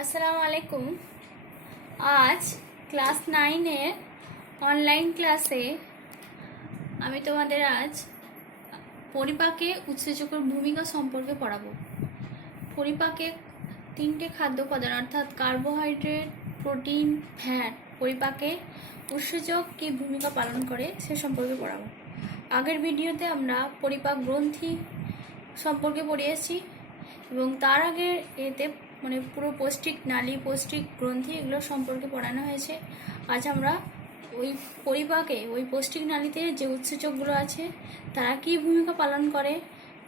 আসসালামু আলাইকুম। আজ ক্লাস 9-এর অনলাইন ক্লাসে আমি তোমাদের আজ পরিপাকে উৎসেচকের ভূমিকা সম্পর্কে পড়াবো। পরিপাকে 3টে খাদ্য উপাদান অর্থাৎ কার্বোহাইড্রেট, প্রোটিন, ফ্যাট পরিপাকে উৎসেচক কী ভূমিকা পালন করে সে সম্পর্কে পড়াবো। আগের ভিডিওতে আমরা পরিপাক গ্রন্থি সম্পর্কে পড়িয়েছি এবং তার আগে এতে পুরো পৌষ্টিক নালী, পৌষ্টিক গ্রন্থি এগুলো সম্পর্কে পড়ানো হয়েছে। আজ আমরা ওই পরিপাকে, ওই পৌষ্টিক নালীতে যে উৎসেচকগুলো আছে তারা কী ভূমিকা পালন করে,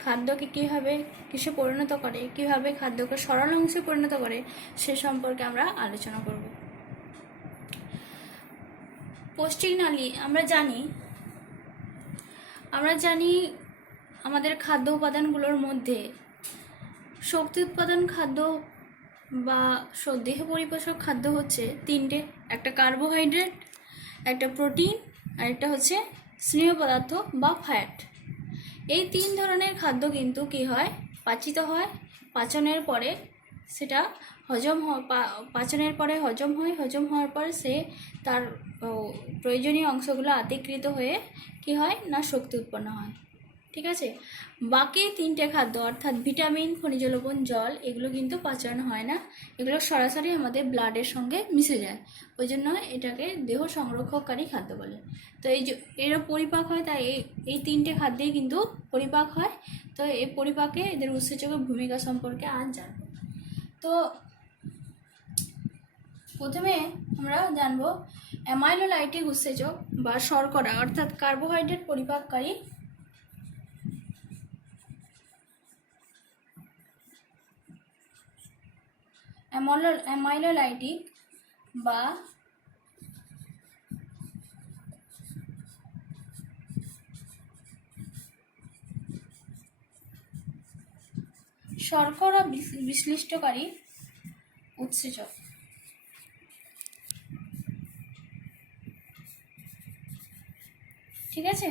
খাদ্যকে কীভাবে কিসে পরিণত করে, কীভাবে খাদ্যকে সরল অংশে পরিণত করে সে সম্পর্কে আমরা আলোচনা করব। পৌষ্টিক নালী আমরা জানি আমাদের খাদ্য উপাদানগুলোর মধ্যে শক্তি উৎপাদন খাদ্য বা দেহ পরিপোষক খাদ্য হচ্ছে 3টে, একটা কার্বোহাইড্রেট, একটা প্রোটিন আর একটা হচ্ছে স্নেহ পদার্থ বা ফ্যাট। এই 3 ধরনের খাদ্য কিন্তু কী হয়, পাচিত হয়, পাচনের পরে সেটা পাচনের পরে হজম হয়, হজম হওয়ার পর সে তার প্রয়োজনীয় অংশগুলো আতিকৃত হয়ে কী হয় না শক্তি উৎপন্ন হয়। ঠিক আছে, বাকি 3টে খাদ্য অর্থাৎ ভিটামিন, খনিজ লবণ, জল এগুলো কিন্তু পাচন হয় না, এগুলো সরাসরি আমাদের ব্লাডের সঙ্গে মিশে যায়, ওই জন্য এটাকে দেহ সংরক্ষককারী খাদ্য বলে। তো এরও পরিপাক হয়, তাই এই 3টে খাদ্যেই কিন্তু পরিপাক হয়। তো এই পরিপাকে এদের উৎসেচকের ভূমিকা সম্পর্কে আজ জানব। তো প্রথমে আমরা জানবো অ্যামাইলোলাইটিক উৎসেচক বা শর্করা অর্থাৎ কার্বোহাইড্রেট পরিপাককারী অ্যামাইলোলাইটিক বা শর্করা বিশ্লিষ্টকারী উৎসেচক। ঠিক আছে,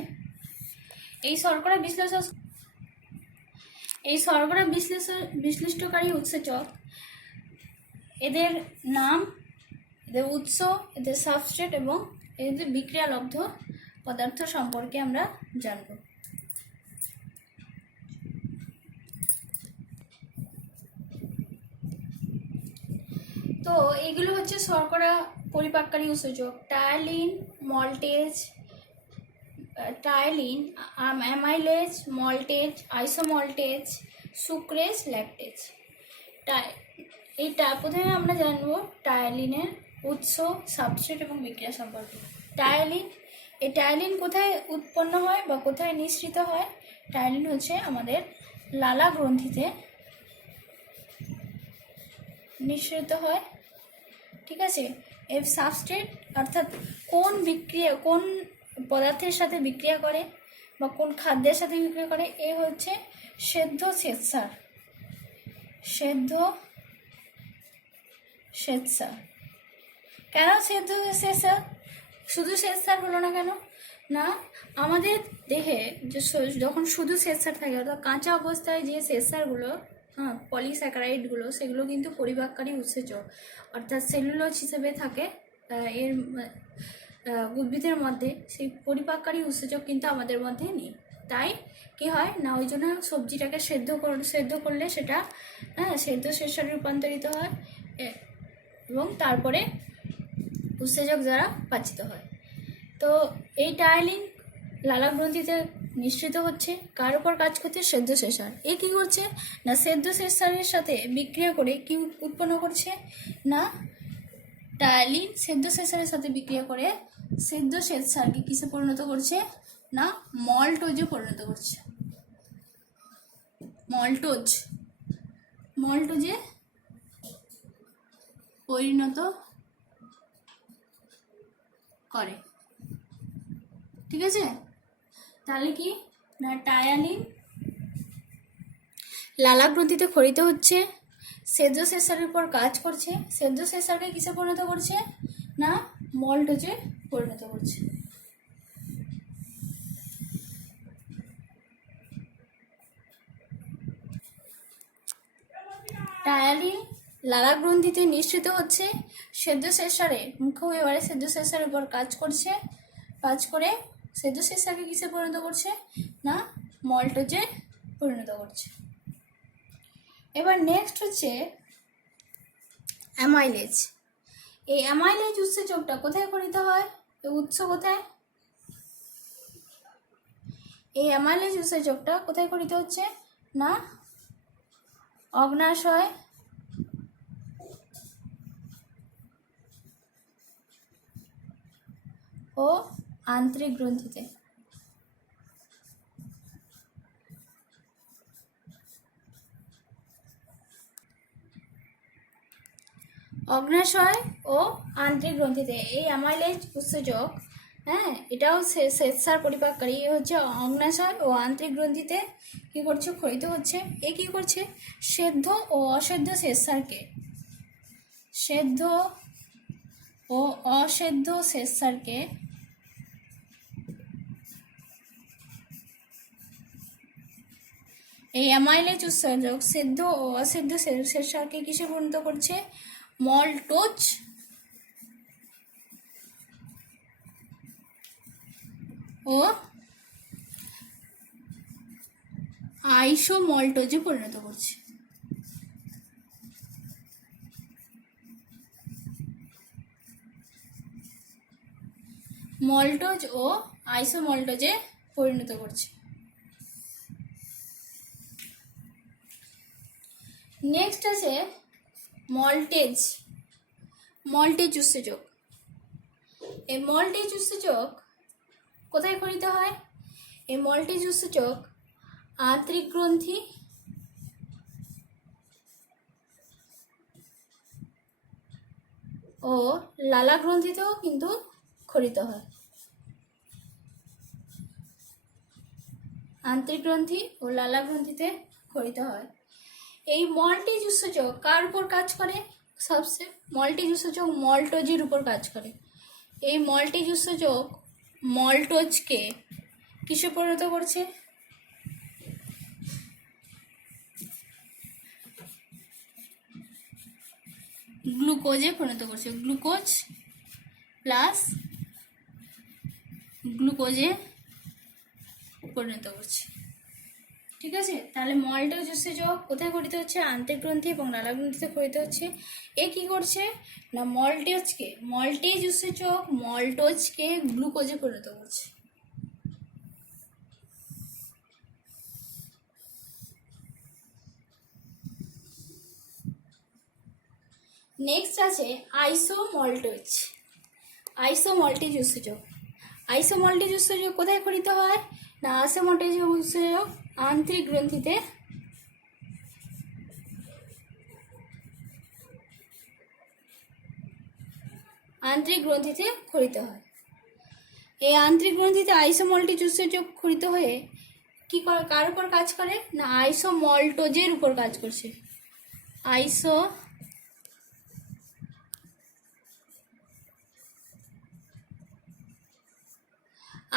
এই শর্করা বিশ্লিষ্টকারী উৎসেচক, এদের নাম, এদের উৎস, এদের সাবস্ট্রেট এবং এদের বিক্রিয়ালব্ধ পদার্থ সম্পর্কে আমরা জানব। তো এইগুলো হচ্ছে শর্করা পরিপাককারী উৎসেচক: ptyalin, amylase, maltase, isomaltase, sucrase, lactase. এইটা প্রথমে আমরা জানবো টায়ালিনের উৎস, সাবস্ট্রেট এবং বিক্রিয়া সম্পর্কে। টায়ালিন কোথায় উৎপন্ন হয় বা কোথায় নিঃসৃত হয়? টায়ালিন হচ্ছে আমাদের লালা গ্রন্থিতে নিঃসৃত হয়। ঠিক আছে, এর সাবস্ট্রেট অর্থাৎ কোন পদার্থের সাথে বিক্রিয়া করে বা কোন খাদ্যের সাথে বিক্রিয়া করে, এ হচ্ছে সেদ্ধ শ্বেতসার। কেন সেদ্ধ শ্বেতসার? শুধু শ্বেতসার হলো না কেন? না, আমাদের দেহে যখন শুধু শ্বেতসার থাকে অর্থাৎ কাঁচা অবস্থায় যে শ্বেতসারগুলো, পলিস্যাকারাইডগুলো, সেগুলো কিন্তু পরিপাককারী উৎসেচক অর্থাৎ সেলুলোজ হিসেবে থাকে এর উদ্ভিদের মধ্যে। সেই পরিপাককারী উৎসেচক কিন্তু আমাদের মধ্যে নেই। তাই কি হয় না, ওই জন্য সবজিটাকে সেদ্ধ করলে সেটা সেদ্ধ শ্বেতসারে রূপান্তরিত হয় এবং তারপরে উৎসেচক দ্বারা পাচিত হয়। তো এই টায়ালিন লালা গ্রন্থিতে নিঃসৃত হচ্ছে, কার উপর কাজ করছে? সেদ্ধ শ্বেতসার। এ কী করছে না, সেদ্ধ শ্বেতসারের সাথে বিক্রিয়া করে কি উৎপন্ন করছে না, টায়ালিন সেদ্ধ শ্বেতসারের সাথে বিক্রিয়া করে সেদ্ধ শ্বেতসারকে কিসে পরিণত করছে না, মল্টোজে পরিণত করছে। মল্টোজে পরিণত করে। ঠিক আছে, তাহলে কি না, টায়ালিন লালা গ্রন্থিতে ক্ষরিত হচ্ছে, সেদ্ধ শ্বেতসারের উপর কাজ করছে, সেদ্ধ শ্বেতসারকে কিসে পরিণত করছে না, মল্টোজে পরিণত করছে। প্রাণালী লালা গ্রন্থিতে নিঃসৃত হচ্ছে, সেদ্ধশেষারে মুখ্য এবারে সেদ্ধশেষার উপর কাজ করে সেদ্ধশেষাকে কিসে পরিণত করছে, না মল্টোজে পরিণত করছে। এবার নেক্সট হচ্ছে অ্যামাইলেজ। এই অ্যামাইলেজ উৎসেচকটা কোথায় পরিণত হয়, উৎস কোথায়, এই অ্যামাইলেজ উৎসেচকটা কোথায় পরিণত হচ্ছে, না অগ্নাশয় ও আন্তরিক গ্রন্থিতে। অগ্নাশয় ও আন্তরিক গ্রন্থিতে এই অ্যামাইলেজ উৎসেচক, হ্যাঁ এটাও শ্বেতসার পরিপাককারী। এ হচ্ছে অগ্নাশয় ও আন্তরিক গ্রন্থিতে কী করছে, ক্ষরিত হচ্ছে। এ কী করছে, সেদ্ধ ও অসেদ্ধ শ্বেতসারকে, সেদ্ধ ও অসেদ্ধ শ্বেতসারকে এই অ্যামাইলেজ উৎসেচক সেদ্ধ ও অসেদ্ধ শ্বেতসারকে কিসে পরিণত করছে, মল্টোজ ও আইসোমল্টোজে পরিণত করছে। মল্টোজ ও আইসোমল্টোজে পরিণত করছে। নেক্সট আছে মল্টেজ। মল্টেজ উৎসেচক, এই মল্টেজ উৎসেচক কোথায় ক্ষরিত হয়, এই মল্টেজ উৎসেচক আন্তরিক গ্রন্থি ও লালা গ্রন্থিতেও কিন্তু ক্ষরিত হয়। আন্তরিক গ্রন্থি ও লালা গ্রন্থিতে ক্ষরিত হয়। এই মল্টেজ উৎসেচক কার উপর কাজ করে, সবচেয়ে মল্টেজ উৎসেচক মল্টোজের উপর কাজ করে। এই মল্টেজ উৎসেচক মল্টোজকে কিসে পরিণত করছে, গ্লুকোজে পরিণত করছে। গ্লুকোজ প্লাস গ্লুকোজে পরিণত করছে। ঠিক আছে, তাহলে মল্টেজ উৎসেচক কোথায় ক্ষরিত হচ্ছে, আন্তরিক গ্রন্থি এবং লালা গ্রন্থিতে ক্ষরিত হচ্ছে। এ কি করছে না মল্টেজ উৎসেচক মল্টোজকে গ্লুকোজে পরিণত করছে। নেক্সট আছে আইসোমল্টোজ। আইসোমল্টেজ উৎসেচক, আইসোমল্টেজ উৎসেচক কোথায় ক্ষরিত হয়, না আইসোমল্টেজ উৎসেচক আন্তরিক গ্রন্থিতে ক্ষরিত হয়। এই আন্তরিক গ্রন্থিতে আইসোমল্টেজ উৎসেচক ক্ষরিত হয়ে কি করে, কার উপর কাজ করে, না আইসোমল্টোজের উপর কাজ করছে।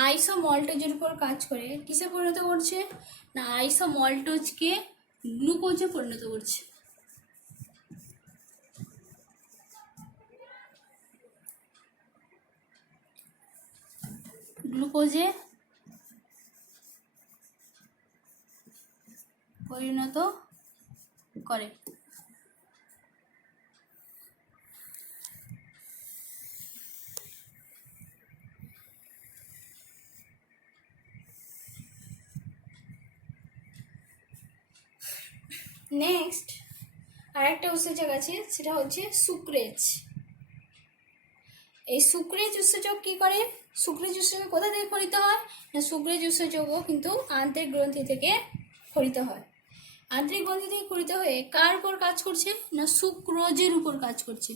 আইসোমল্টোজের উপর কাজ করে কিসে পরিণত করছে, না আইসোমল্টোজকে গ্লুকোজে পরিণত করছে। গ্লুকোজে পরিণত করে। নেক্সট আরেকটা উৎসেচক আছে, সেটা হচ্ছে সুক্রেজ। এই সুক্রেজ উৎসেচক কি করে, সুক্রেজ উৎসেচক কোথা থেকে ক্ষরিত হয়, না সুক্রেজ উৎসেচকও কিন্তু আন্তরিক গ্রন্থি থেকে ক্ষরিত হয়। আন্তরিক গ্রন্থি থেকে ক্ষরিত হয়ে কার উপর কাজ করছে, না সুক্রোজের উপর কাজ করছে।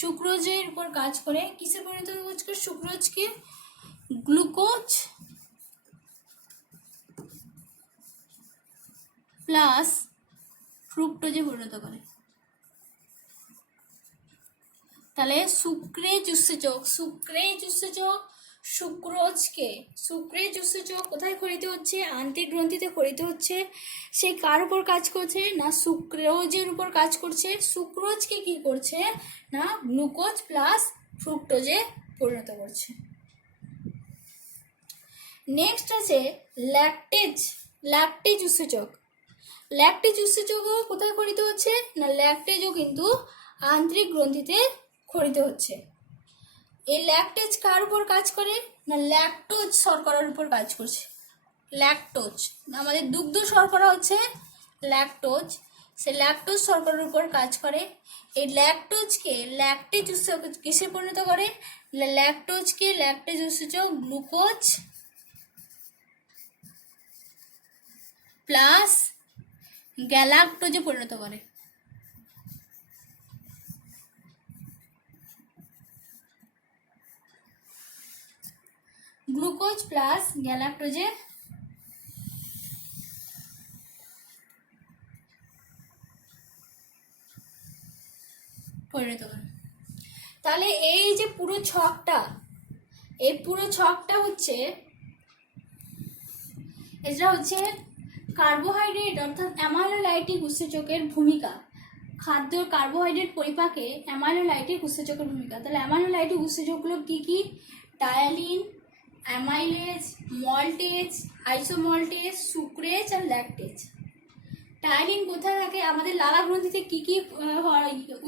সুক্রোজের উপর কাজ করে কিসে পরিণত করছে, সুক্রোজকে গ্লুকোজ প্লাস ফ্রুক্টোজে পরিণত করে। তাহলে সুক্রেজ উৎসেচক সুক্রোজকে, সুক্রেজ উৎসেচক কোথায় ক্ষরিত হচ্ছে? আন্ত্রিক গ্রন্থিতে ক্ষরিত হচ্ছে। সে কার উপর কাজ করছে? না সুক্রোজের উপর কাজ করছে। সুক্রোজকে কি করছে? না গ্লুকোজ প্লাস ফ্রুক্টোজে পরিণত করছে। নেক্সট আছে ল্যাকটেজ, ল্যাকটেজ উৎসেচক। ল্যাকটেজ উৎসেচকও কোথায় ক্ষরিত হচ্ছে? না ল্যাকটেজও কিন্তু আন্ত্রিক গ্রন্থিতে ক্ষরিত হচ্ছে। এই ল্যাকটেজ কার উপর কাজ করে? না ল্যাকটোজ শর্করার উপর কাজ করছে। ল্যাকটোজ আমাদের দুগ্ধ শর্করা হচ্ছে ল্যাকটোজ, সে ল্যাকটোজ শর্করার উপর কাজ করে। এই ল্যাকটোজকে ল্যাকটেজ উৎসেচক কিসে পরিণত করে? ল্যাকটোজকে ল্যাকটেজ উৎসেচক গ্লুকোজ প্লাস গ্যালাক্টোজে পরিণত করে। গ্লুকোজ প্লাস গ্যালাক্টোজে পরিণত করে। তাহলে এই যে পুরো ছকটা, এই পুরো ছকটা হচ্ছে, এটা হচ্ছে কার্বোহাইড্রেট অর্থাৎ অ্যামাইলোলাইটিক উৎসেচকের ভূমিকা। খাদ্য কার্বোহাইড্রেট পরিপাকে অ্যামাইলোলাইটিক উৎসেচকের ভূমিকা। তাহলে অ্যামাইলোলাইটিক উৎসেচকগুলো কি কি? Ptyalin, amylase, maltase, isomaltase, sucrase আর ল্যাকটেজ। টায়ালিন কোথায় থাকে? আমাদের লালা গ্রন্থিতে কি কি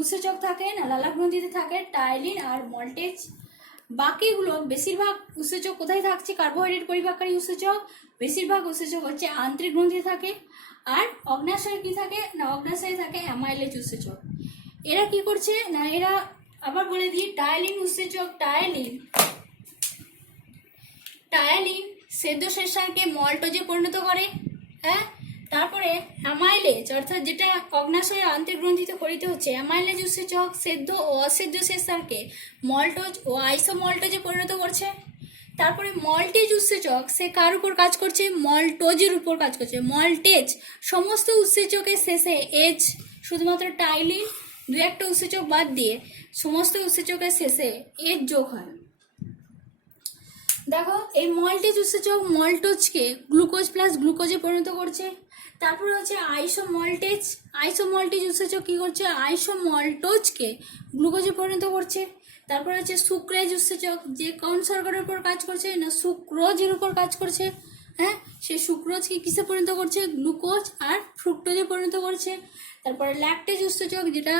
উৎসেচক থাকে? না লালা গ্রন্থিতে থাকে টায়ালিন আর মল্টেজ। বাকিগুলো বেশিরভাগ উৎসেচক কোথায় থাকছে? কার্বোহাইড্রেট পরিপাককারী উৎসেচক বেশিরভাগ উৎসেচক হচ্ছে আন্তরিক গ্রন্থিতে থাকে। আর অগ্নাশয়ে কি থাকে? না অগ্নাশয়ে থাকে অ্যামাইলেজ উৎসেচক। এরা কি করছে? না এরা আবার বলে দিই, টায়ালিন উৎসেচক, টায়ালিন সেদ্ধ শ্বেতসারকে মল্টোজে পরিণত করে। হ্যাঁ, তারপরে অ্যামাইলেজ অর্থাৎ যেটা অগ্নাশয়ে আন্তরিক গ্রন্থিতে ক্ষরিত হচ্ছে, অ্যামাইলেজ উৎসেচক সেদ্ধ ও অসেদ্ধ শ্বেতসারকে মল্টোজ ও আইসোমল্টোজে পরিণত করছে। তারপরে মল্টেজ উৎসেচক সে কার উপর কাজ করছে? মল্টোজের উপর কাজ করছে। মল্টেজ সমস্ত উৎসেচকের শেষে এজ, শুধুমাত্র টাইলিন দু একটা উৎসেচক বাদ দিয়ে সমস্ত উৎসেচকের শেষে এজ যোগ হয়। দেখো এই মল্টেজ উৎসেচক মল্টোজকে গ্লুকোজ প্লাস গ্লুকোজে পরিণত করছে। তারপরে হচ্ছে আইসোমল্টেজ, আইসোমল্টেজ উৎসেচক কি করছে? আইসোমল্টোজকে গ্লুকোজে পরিণত করছে। তারপরে হচ্ছে সুক্রেজ উৎসেচক, যে কোন শর্করার উপর কাজ করছে? না সুক্রোজের উপর কাজ করছে। হ্যাঁ, সেই সুক্রোজকে কিসে পরিণত করছে? গ্লুকোজ আর ফ্রুক্টোজে পরিণত করছে। তারপরে ল্যাকটেজ উৎসেচক, যেটা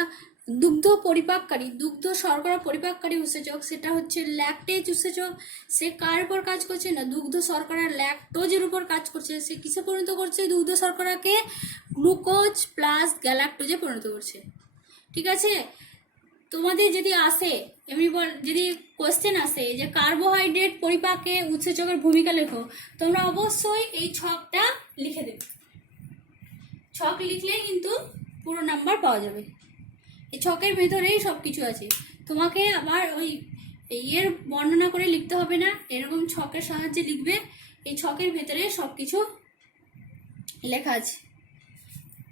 দুগ্ধ পরিপাককারী, দুগ্ধ শর্করা পরিপাককারী উৎসেচক, সেটা হচ্ছে ল্যাকটেজ উৎসেচক। সে কার উপর কাজ করছে? না দুগ্ধ শর্করা ল্যাকটোজের উপর কাজ করছে। সে কিসে পরিণত করছে? দুগ্ধ শর্করাকে গ্লুকোজ প্লাস গ্যালাক্টোজে পরিণত করছে। ঠিক আছে, তোমাদের যদি আসে এমনি যদি কোয়েশ্চেন আসে যে কার্বোহাইড্রেট পরিপাকে উৎসেচকের ভূমিকা লেখো, তোমরা অবশ্যই এই ছকটা লিখে দেবে। ছক লিখলেই কিন্তু পুরো নাম্বার পাওয়া যাবে। এই ছকের ভেতরেই সব কিছু আছে, তোমাকে আবার ওই এর বর্ণনা করে লিখতে হবে না, এরকম ছকের সাহায্যে লিখবে। এই ছকের ভেতরে সব কিছু লেখা আছে।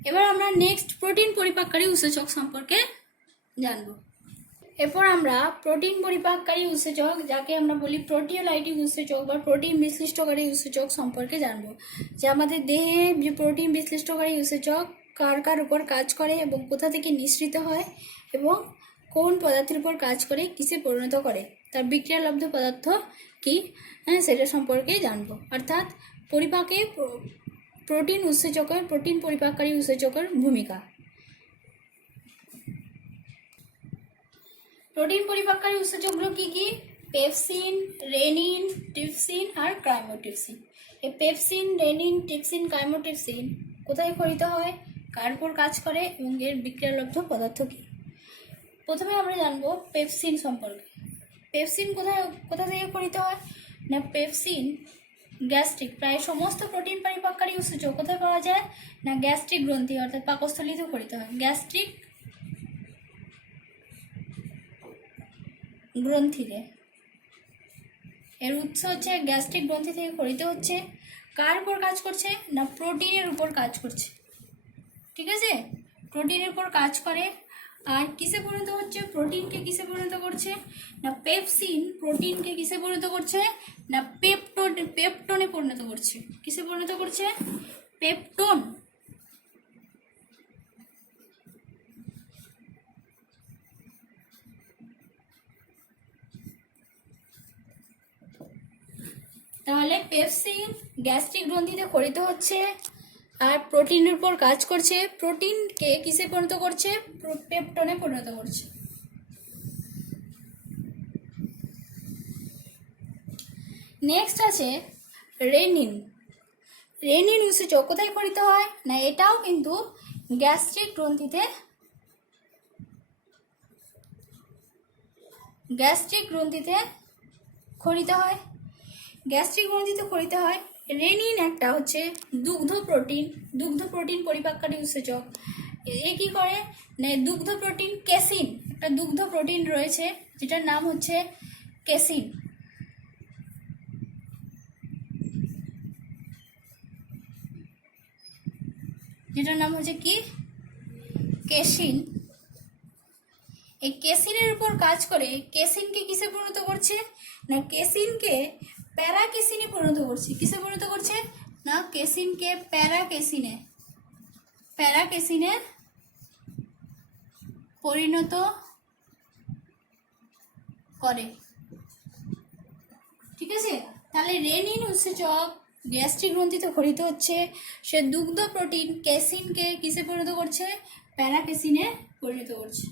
এবার আমরা নেক্সট প্রোটিন পরিপাককারী উৎসেচক সম্পর্কে জানবো। এরপর আমরা প্রোটিন পরিপাককারী উৎসেচক, যাকে আমরা বলি প্রোটিওলাইটিক উৎসেচক বা প্রোটিন বিশ্লিষ্টকারী উৎসেচক সম্পর্কে জানবো। যে আমাদের দেহে যে প্রোটিন বিশ্লিষ্টকারী উৎসেচক কার কার উপর কাজ করে এবং কোথা থেকে নিঃসৃত হয় এবং কোন পদার্থের উপর কাজ করে, কিসে পরিণত করে, তার বিক্রিয়ালব্ধ পদার্থ কি, হ্যাঁ সেটা সম্পর্কে জানবো। অর্থাৎ পরিপাকে প্রোটিন উৎসেচকের, প্রোটিন পরিপাককারী উৎসেচকের ভূমিকা। প্রোটিন পরিপাককারী উৎসেচকগুলো কি কি? পেপসিন, রেনিন, ট্রিপসিন আর ক্রাইমোট্রিপসিন। এই পেপসিন, রেনিন, ট্রিপসিন, ক্রাইমোট্রিপসিন কোথায় ক্ষরিত হয়, কার উপর কাজ করে এবং এর বিক্রিয়ালব্ধ পদার্থ কি? প্রথমে আমরা জানবো পেপসিন সম্পর্কে। পেপসিন কোথা থেকে ক্ষরিত হয়? না পেপসিন গ্যাস্ট্রিক, প্রায় সমস্ত প্রোটিন পরিপাককারী উৎসেচক কোথায় পাওয়া যায়? না গ্যাস্ট্রিক গ্রন্থি অর্থাৎ পাকস্থলীতে ক্ষরিত হয়। গ্যাস্ট্রিক গ্রন্থিতে, এর উৎস হচ্ছে গ্যাস্ট্রিক গ্রন্থি থেকে ক্ষরিত হচ্ছে। কার উপর কাজ করছে? না প্রোটিনের উপর কাজ করছে। ঠিক আছে, প্রোটিনের উপর কাজ করে আর কিসে পরিণত হচ্ছে, প্রোটিনকে কিসে পরিণত করছে না পেপসিন প্রোটিনকে কিসে পরিণত করছে না পেপটনে পরিণত করছে। কিসে পরিণত করছে, পেপটন। তাহলে পেপসিন গ্যাস্ট্রিক গ্রন্থিতে ক্ষরিত হচ্ছে আর প্রোটিনের উপর কাজ করছে, প্রোটিনকে কিসে পরিণত করছে, পেপটনে পরিণত করছে। নেক্সট আছে রেনিন। রেনিন উৎসেচক কোথায় ক্ষরিত হয় না এটাও কিন্তু গ্যাস্ট্রিক গ্রন্থিতে ক্ষরিত হয়। গ্যাস্ট্রিক গ্রন্থিতে ক্ষরিত হয়। রেনিন একটা হচ্ছে দুগ্ধ প্রোটিন পরিপাককারী উৎসেচক। এ কি করে না দুগ্ধ প্রোটিন কেসিন, একটা দুগ্ধ প্রোটিন রয়েছে যেটার নাম হচ্ছে কেসিন। যেটার নাম হচ্ছে কি কেসিন। এই কেসিনের উপর কাজ করে কেসিনকে কিসে পরিণত করছে না কেসিনকে প্যারাকেসিনে পরিণত করছে। কিসে পরিণত করছে না কেসিনকে প্যারাকেসিনে পরিণত করে। ঠিক আছে, তাহলে রেনিন উৎসেচক গ্যাস্ট্রিক গ্রন্থিতে ক্ষরিত হচ্ছে, সে দুগ্ধ প্রোটিন কেসিনকে কিসে পরিণত করছে, প্যারাকেসিনে পরিণত করছে।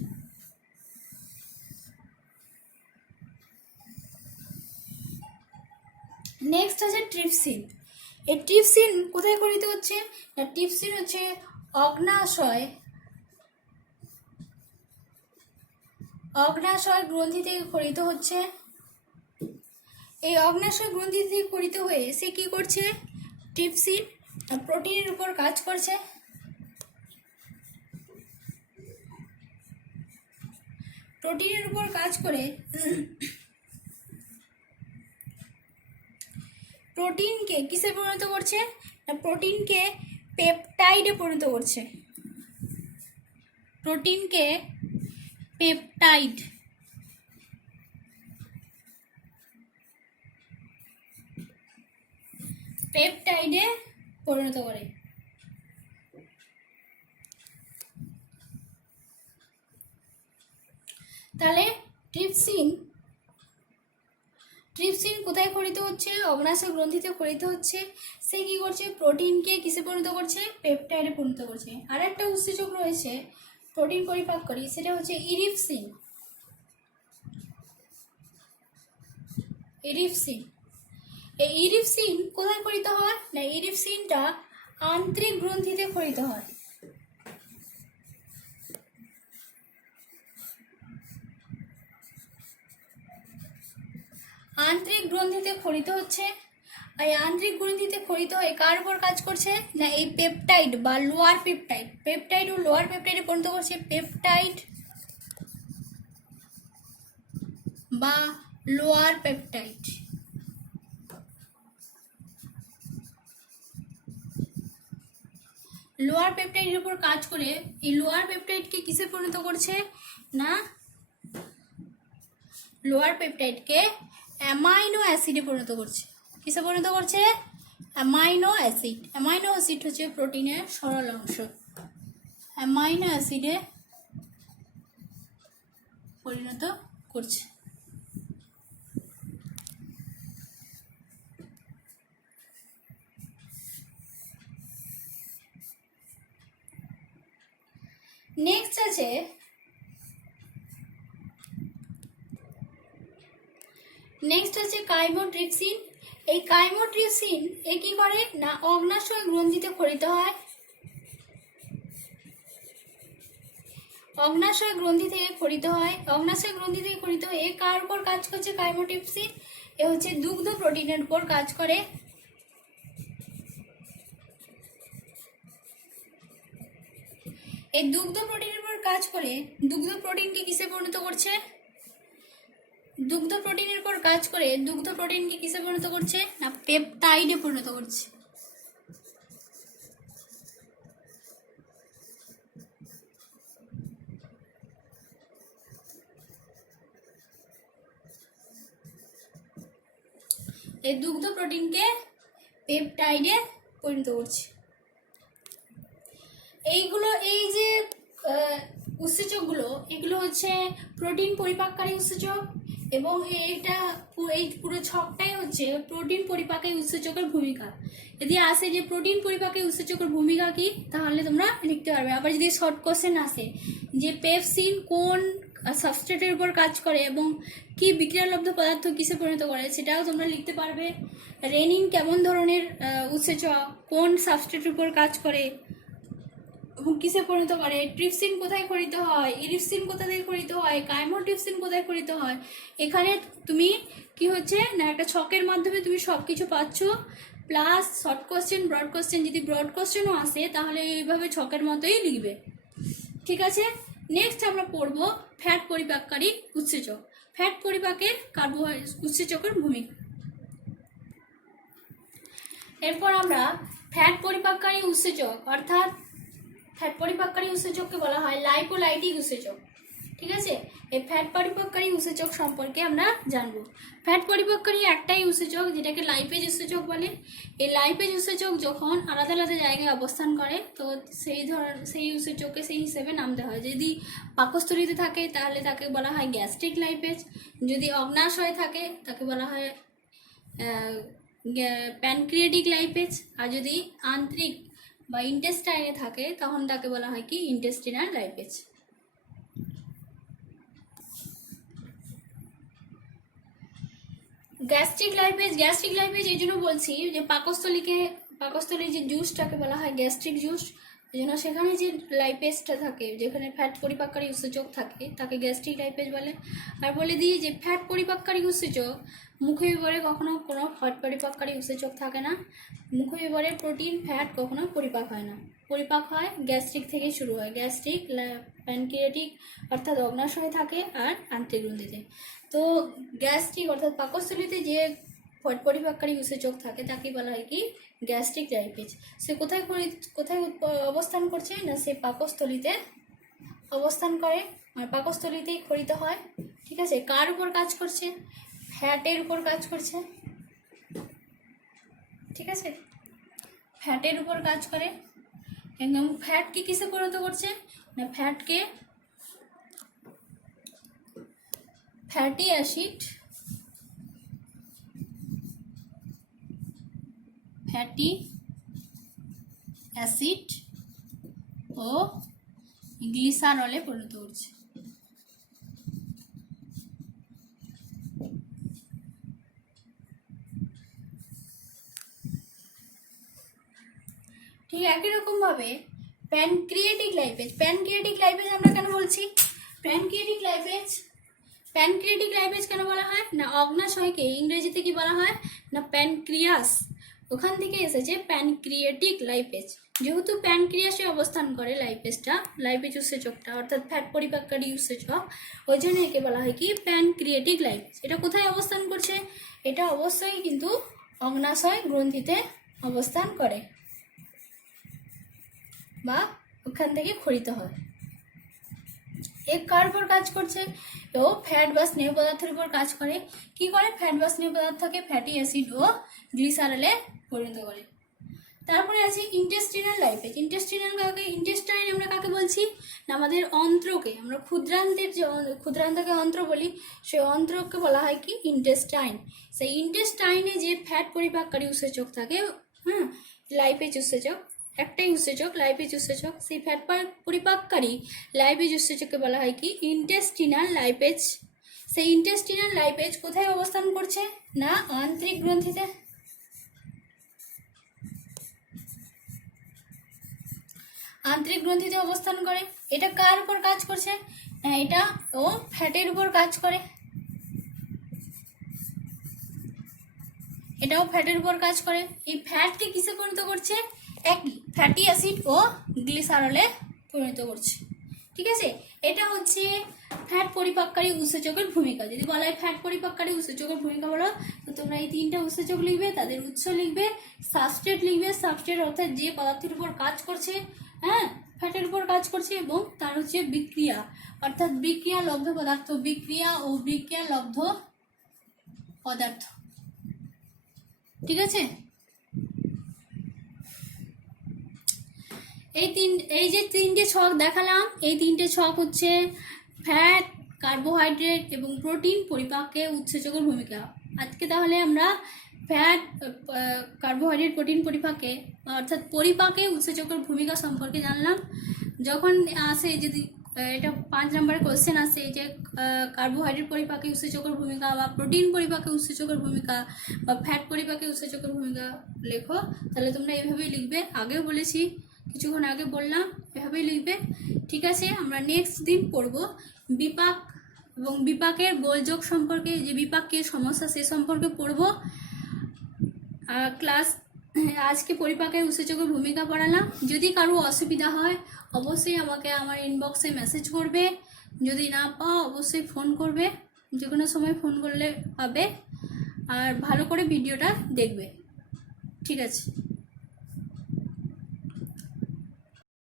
নেক্সট আছে ট্রিপসিন। এই ট্রিপসিন কোথায় ক্ষরিত হচ্ছে না ট্রিপসিন হচ্ছে অগ্নাশয় গ্রন্থি থেকে ক্ষরিত হচ্ছে। এই অগ্নাশয় গ্রন্থি থেকে ক্ষরিত হয়ে সে কি করছে, ট্রিপসিন প্রোটিনের উপর কাজ করছে। প্রোটিনের উপর কাজ করে প্রোটিনকে কিসে পরিণত করছে না প্রোটিনকে পেপটাইডে পরিণত করছে। প্রোটিনকে পেপটাইডে পরিণত করে। তাহলে ট্রিপসিন কোথায় ক্ষরিত হচ্ছে, অগ্নাশয় গ্রন্থিতে ক্ষরিত হচ্ছে। সে কি করছে, প্রোটিনকে কিসে পরিণত করছে, পেপটাইডে পরিণত করছে। আর একটা উৎসেচক রয়েছে প্রোটিন পরিপাককারী, সেটা হচ্ছে ইরিপসিন। এই ইরিপসিন কোথায় ক্ষরিত হয় না ইরিপসিনটা আন্ত্রিক গ্রন্থিতে ক্ষরিত হয়। আন্ত্রিক গ্রন্থিতে ক্ষরিত হচ্ছে। এই আন্ত্রিক গ্রন্থিতে ক্ষরিত হয়ে কার উপর কাজ করছে না এই পেপটাইড বা লোয়ার পেপটাইড ও লোয়ার পেপটাইডে পরিণত করছে। পেপটাইড বা লোয়ার পেপটাইড। লোয়ার পেপটাইডের উপর কাজ করে এই লোয়ার পেপটাইডকে কিসে পরিণত করছে না লোয়ার পেপটাইডকে অ্যামাইনো অ্যাসিডে পরিণত করছে। কিসে পরিণত করছে, অ্যামাইনো অ্যাসিড হচ্ছে প্রোটিনের সরল অংশ। অ্যামাইনো অ্যাসিডে পরিণত করছে। নেক্সট আছে কাইমোট্রিপসিন। এই কাইমোট্রিপসিন এ কি করে না অগ্নাশয় গ্রন্থিতে ক্ষরিত হয়। অগ্নাশয় গ্রন্থি থেকে ক্ষরিত হয় এ কার উপর কাজ করছে কাইমোট্রিপসিন, এ হচ্ছে দুগ্ধ প্রোটিনের উপর কাজ করে। এই দুগ্ধ প্রোটিনের উপর কাজ করে দুগ্ধ প্রোটিনকে কিসে পরিণত করছে, দুগ্ধ প্রোটিনের উপর কাজ করে দুগ্ধ প্রোটিনকে কিসে পরিণত করছে না পেপটাইডে পরিণত করছে। এই দুগ্ধ প্রোটিনকে পেপটাইডে পরিণত করছে। এইগুলো এই যে উৎসেচকগুলো, এগুলো হচ্ছে প্রোটিন পরিপাককারী উৎসেচক, এবং এইটা এই পুরো ছকটাই হচ্ছে প্রোটিন পরিপাকে উৎসেচকের ভূমিকা। যদি আসে যে প্রোটিন পরিপাকে উৎসেচকের ভূমিকা কি, তাহলে তোমরা লিখতে পারবে। আবার যদি শর্ট কোশ্চেন আসে যে পেপসিন কোন সাবস্ট্রেটের উপর কাজ করে এবং কি বিক্রিয়ালব্ধ পদার্থ কিসে পরিণত করে, সেটাও তোমরা লিখতে পারবে। রেনিন কেমন ধরনের উৎসেচক, কোন সাবস্ট্রেটের উপর কাজ করে এবং কিসে পরিণত করে, ট্রিপসিন কোথায় খরিত হয়, ইরিপসিন কোথা থেকে খরিত হয়, কাইমোট্রিপসিন কোথায় খরিত হয়। এখানে তুমি কি হচ্ছে না, একটা ছকের মাধ্যমে তুমি সব কিছু পাচ্ছ, plus short question, broad question. যদি ব্রড কোশ্চেনও আসে তাহলে এইভাবে ছকের মতোই লিখবে। ঠিক আছে, নেক্সট আমরা পড়ব ফ্যাট পরিপাককারী উৎসেচক। ফ্যাট পরিপাকে উৎসেচকের ভূমিকা। এরপর আমরা ফ্যাট পরিপাককারী উৎসেচক অর্থাৎ ফ্যাট পরিপাককারী উৎসেচককে বলা হয় লাইপোলাইটিক উৎসেচক। ঠিক আছে, এই ফ্যাট পরিপাককারী উৎসেচক সম্পর্কে আমরা জানবো। ফ্যাট পরিপাককারী একটাই উৎসেচক, যেটাকে লাইপেজ উৎসেচক বলে। এই লাইপেজ উৎসেচক যখন আলাদা আলাদা জায়গায় অবস্থান করে, তো সেই উৎসেচককে সেই হিসেবে নাম দেওয়া হয়। যদি পাকস্থলীতে থাকে তাহলে তাকে বলা হয় গ্যাস্ট্রিক লাইপেজ, যদি অগ্নাশয়ে থাকে তাকে বলা হয় প্যানক্রিয়েটিক লাইপেজ, আর যদি আন্ত্রিক বা ইন্টেস্টাইনে থাকে তখন তাকে বলা হয় কি ইন্টেস্টিনাল লাইপেজ। গ্যাস্ট্রিক লাইপেজ এই জন্য বলছি যে পাকস্থলীর যে জুসটাকে বলা হয় গ্যাস্ট্রিক জুস, এই জন্য সেখানে যে লাইপেজটা থাকে, যেখানে ফ্যাট পরিপাককারী উৎসেচক থাকে তাকে গ্যাস্ট্রিক লাইপেজ বলে। আর বলে দিই যে ফ্যাট পরিপাককারী উৎসেচক মুখে বিবরে কখনো কোনো ফ্যাট পরিপাককারী উৎসেচক থাকে না। মুখে বিবরে প্রোটিন ফ্যাট কখনো পরিপাক হয় না, পরিপাক হয় গ্যাস্ট্রিক থেকে শুরু হয়। গ্যাস্ট্রিক, প্যানক্রিয়েটিক অর্থাৎ অগ্নাশয়ে থাকে, আর আন্ত্রিক গ্রন্থিতে। তো গ্যাস্ট্রিক অর্থাৎ পাকস্থলীতে যে ফ্যাট পরিপাককারী উৎসেচক থাকে তাকে বলা হয় কি গ্যাস্ট্রিক লাইপেজ। সে কোথায় অবস্থান করছে না, সে পাকস্থলীতে অবস্থান করে, আর পাকস্থলীতেই খরিত হয়। ঠিক আছে, কার উপর কাজ করছে, ফ্যাটের উপর কাজ করছে। ঠিক আছে, ফ্যাটের উপর কাজ করে। এবং ফ্যাটকে কিসে পরিণত করছে না, ফ্যাটকে ফ্যাটি অ্যাসিড, ও গ্লিসারলে পরিণত করছে। ঠিক একই রকম ভাবে প্যানক্রিয়েটিক লাইপেজ আমরা কেন বলছি, প্যানক্রিয়েটিক লাইপেজ কেন বলা হয় না, অগ্নাশয়কে ইংরেজিতে কি বলা হয় না প্যানক্রিয়াস, ওখান থেকে এসেছে প্যানক্রিয়েটিক লাইপেজ। যেহেতু প্যানক্রিয়াসে অবস্থান করে লাইপেজ উৎসেচকটা অর্থাৎ ফ্যাট পরিপাককারী উৎসেচক, ওই জন্য একে বলা হয় কি প্যানক্রিয়েটিক লাইপেজ। এটা কোথায় অবস্থান করছে, এটা অবশ্যই কিন্তু অগ্নাশয় গ্রন্থিতে অবস্থান করে বা ওখান থেকে খরিত হয়। এ কার উপর কাজ করছে, ও ফ্যাট বা স্নেহ পদার্থের উপর কাজ করে। কি করে, ফ্যাট বা স্নেহ পদার্থকে ফ্যাটি অ্যাসিড ও গ্লিসারলে পরিণত করে। তারপরে আছে ইন্টেস্টিনাল লাইপেজ। ইন্টেস্টাইন আমরা কাকে বলছি না, আমাদের অন্ত্রকে, আমরা ক্ষুদ্রান্তকে অন্ত্র বলি, সেই অন্ত্রকে বলা হয় কি ইন্টেস্টাইন। সেই ইন্টেস্টাইনে যে ফ্যাট পরিপাককারী উৎসেচক থাকে, লাইপেজ উৎসেচক, একটাই উৎসেচক লাইপেজ উৎসেচক, সেই ফ্যাট পরিপাককারী লাইপেজ উৎসেচককে বলা হয় কি ইন্টেস্টিনাল লাইপেজ। সেই ইন্টেস্টিনাল লাইপেজ কোথায় অবস্থান করছে না আন্ত্রিক গ্রন্থিতে। আন্ত্রিক গ্রন্থিতে অবস্থান করে। এটা কার উপর কাজ করছে, এটা ও ফ্যাটের উপর কাজ করে, এটাও ফ্যাটের উপর কাজ করে। এই ফ্যাটকে কিসে পরিণত করছে, একই ফ্যাটি অ্যাসিড ও গ্লিসারলে পরিণত করছে। ঠিক আছে, এটা হচ্ছে ফ্যাট পরিপাককারী উৎসেচকের ভূমিকা। যদি বলা হয় ফ্যাট পরিপাককারী উৎসেচকের ভূমিকা বলো, তো তোমরা এই তিনটা উৎসেচক লিখবে, তাদের উৎস লিখবে, সাবস্ট্রেট লিখবে। সাবস্ট্রেট অর্থাৎ যে পদার্থের উপর কাজ করছে, ফ্যাটের উপর কাজ করছে, এবং তার হচ্ছে বিক্রিয়া অর্থাৎ বিক্রিয়া লব্ধ পদার্থ, বিক্রিয়া ও বিক্রিয়া লব্ধ পদার্থ। ঠিক আছে? এই যে তিনটে ছক দেখালাম, এই তিনটে ছক হচ্ছে ফ্যাট, কার্বোহাইড্রেট এবং প্রোটিন পরিপাকে উৎসেচকের ভূমিকা। আজকে তাহলে আমরা ফ্যাট, কার্বোহাইড্রেট, প্রোটিন পরিপাকে অর্থাৎ পরিপাকে উৎসেচকের ভূমিকা সম্পর্কে জানলাম। যখন আসে যদি এটা 5 নম্বরের কোশ্চেন আসে যে কার্বোহাইড্রেট পরিপাকে উৎসেচকের ভূমিকা বা প্রোটিন পরিপাকে উৎসেচকের ভূমিকা বা ফ্যাট পরিপাকে উৎসেচকের ভূমিকা লেখো, তাহলে তোমরা এইভাবেই লিখবে। আগেও বলেছি, কিছুক্ষণ আগে বললাম, এভাবেই লিখবে। ঠিক আছে, আমরা নেক্সট দিন পড়ব বিপাক এবং বিপাকের গোলযোগ সম্পর্কে, যে বিপাক কি সমস্যা সে সম্পর্কে পড়ব। ক্লাস আজকে পরিপাকের উৎসেচকের ভূমিকা পড়ালাম। যদি কারো অসুবিধা হয় অবশ্যই আমাকে আমার ইনবক্সে মেসেজ করবে, যদি না পাও অবশ্যই ফোন করবে, যে কোনো সময় ফোন করলে পাবে। আর ভালো করে ভিডিওটা দেখবে। ঠিক আছে।